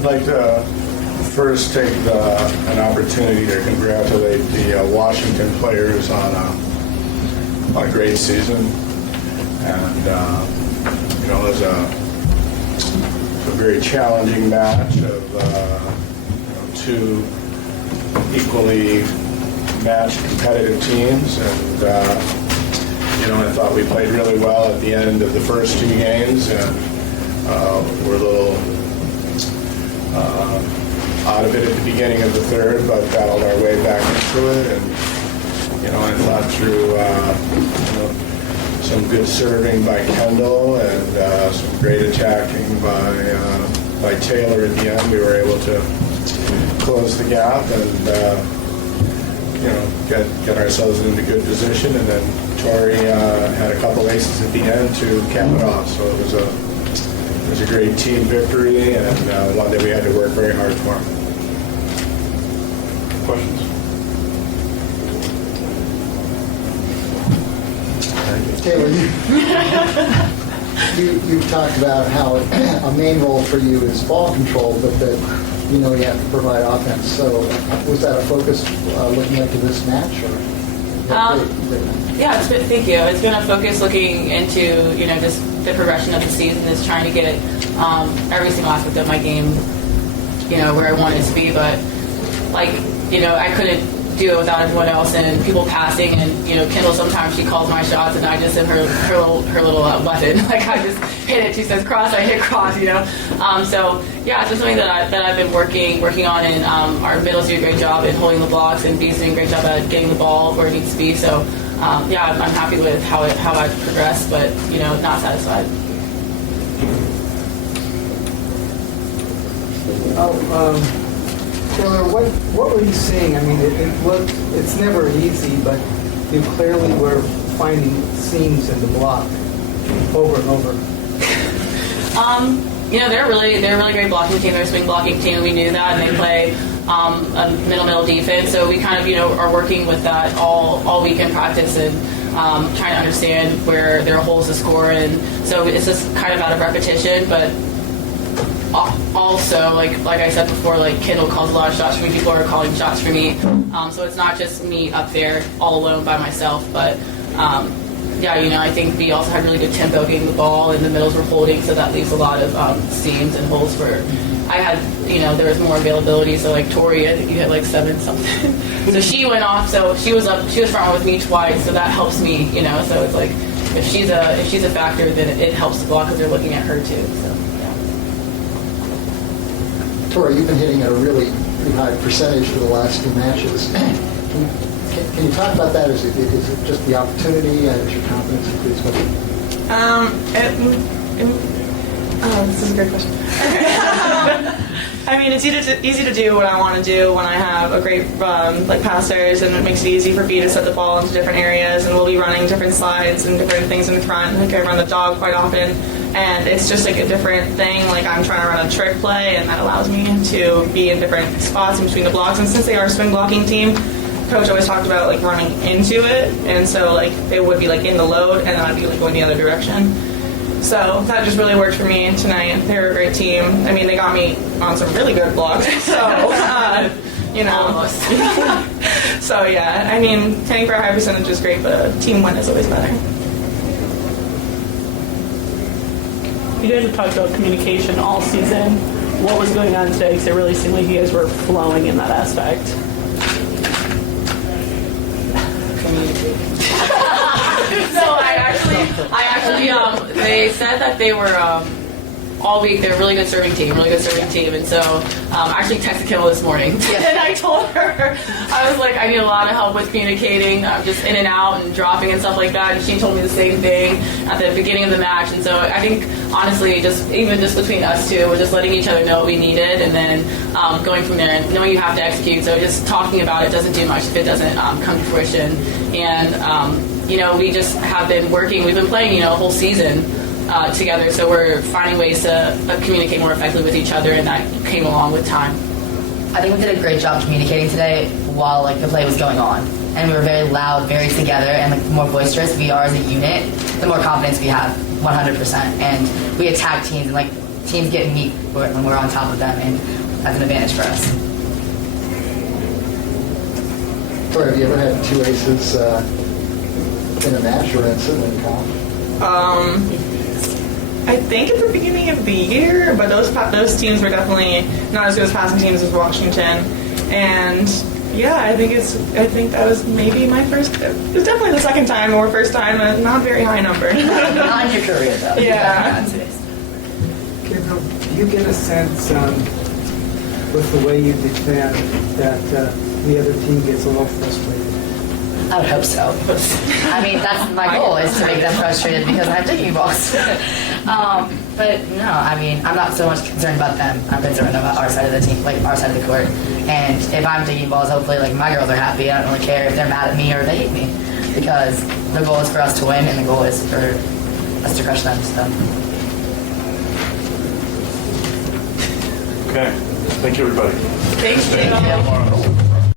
I'd like to first take an opportunity to congratulate the Washington players on a great season. And, it was a very challenging match of two equally matched competitive teams. And, I thought we played really well at the end of the first two games. And we're a little out of it at the beginning of the third, but battled our way back into it. And, I thought through, some good serving by Kendall and some great attacking by Taylor at the end. We were able to close the gap and, get ourselves into good position. And then Tori had a couple aces at the end to cap it off. So it was a great team victory and one that we had to work very hard for. Questions? Taylor, you talked about how a main role for you is ball control, but that you have to provide offense. So was that a focus looking into this match? Or yeah, thank you. It's been a focus looking into just the progression of the season, is trying to get every single aspect of my game where I want it to be. But I couldn't do it without everyone else and people passing. And Kendall, sometimes she calls my shots and I just am her little weapon. Like I just hit it. She says cross, I hit cross. So yeah, it's just something that I've been working on. And our middles do a great job in holding the blocks, and B's doing a great job at getting the ball where it needs to be. So yeah, I'm happy with how I've progressed, but not satisfied. Taylor, what were you seeing? I mean, it's never easy, but you clearly were finding seams in the block over and over. They're a really great blocking team. They're a swing blocking team. We knew that, and they play a middle defense. So we kind of are working with that all week in practice and trying to understand where there are holes to score. And so it's just kind of out of repetition, but. Also, like I said before, Kendall calls a lot of shots for me. People are calling shots for me. So it's not just me up there all alone by myself. But I think we also had really good tempo getting the ball, and the middles were holding, so that leaves a lot of seams and holes for. I had, there was more availability. So Tori, I think you hit 7 something. So she went off. So she was front with me twice. So that helps me. So it's if she's a factor, then it helps the block because they're looking at her too. So. Tori, you've been hitting at a really pretty high percentage for the last few matches. Can you talk about that? Is it just the opportunity? Is your confidence increased? This is a great question. I mean, it's easy to do what I want to do when I have a great passers, and it makes it easy for B to set the ball into different areas, and we'll be running different slides and different things in the front. I run the dog quite often, and it's just a different thing. I'm trying to run a trick play, and that allows me to be in different spots in between the blocks. And since they are a swing blocking team, Coach always talked about running into it, and so they would be in the load, and then I'd be going the other direction. So that just really worked for me tonight. They're a great team. I mean, they got me on some really good blocks. So, So, yeah, I mean, hitting for a high percentage is great, but a team win is always better. You guys have talked about communication all season. What was going on today? Because it really seemed like you guys were flowing in that aspect. So I actually, they said that they were all week. They're a really good serving team, and so I actually texted Kendall this morning, and I told her, I was I need a lot of help with communicating, just in and out and dropping and stuff like that. And she told me the same thing at the beginning of the match. And so I think honestly, just between us two, we're just letting each other know what we needed, and then going from there and knowing you have to execute. So just talking about it doesn't do much if it doesn't come to fruition. And we just have been working. We've been playing, a whole season together, so we're finding ways to communicate more effectively with each other, and that came along with time. I think we did a great job communicating today while the play was going on, and we were very loud, very together, and the more boisterous we are as a unit, the more confidence we have, 100%. And we attack teams, and teams get meat when we're on top of them, and that's an advantage for us. Tori, have you ever had two aces in a match or in sibling comp? I think at the beginning of the year, but those teams were definitely not as good as passing teams as Washington, and yeah, I think that was maybe my first. It was definitely the second time or first time, a not very high number. Not in your career, though. Yeah. Kendall, do you get a sense with the way you defend that the other team gets a little frustrated? I would hope so. I mean, that's my goal, is to make them frustrated because I have digging balls. But no, I mean, I'm not so much concerned about them. I'm concerned about our side of the team, like our side of the court. And if I'm digging balls, hopefully, like, my girls are happy. I don't really care if they're mad at me or they hate me, because the goal is for us to win, and the goal is for us to crush them. So. Okay. Thank you, everybody. Thank you. Thank you.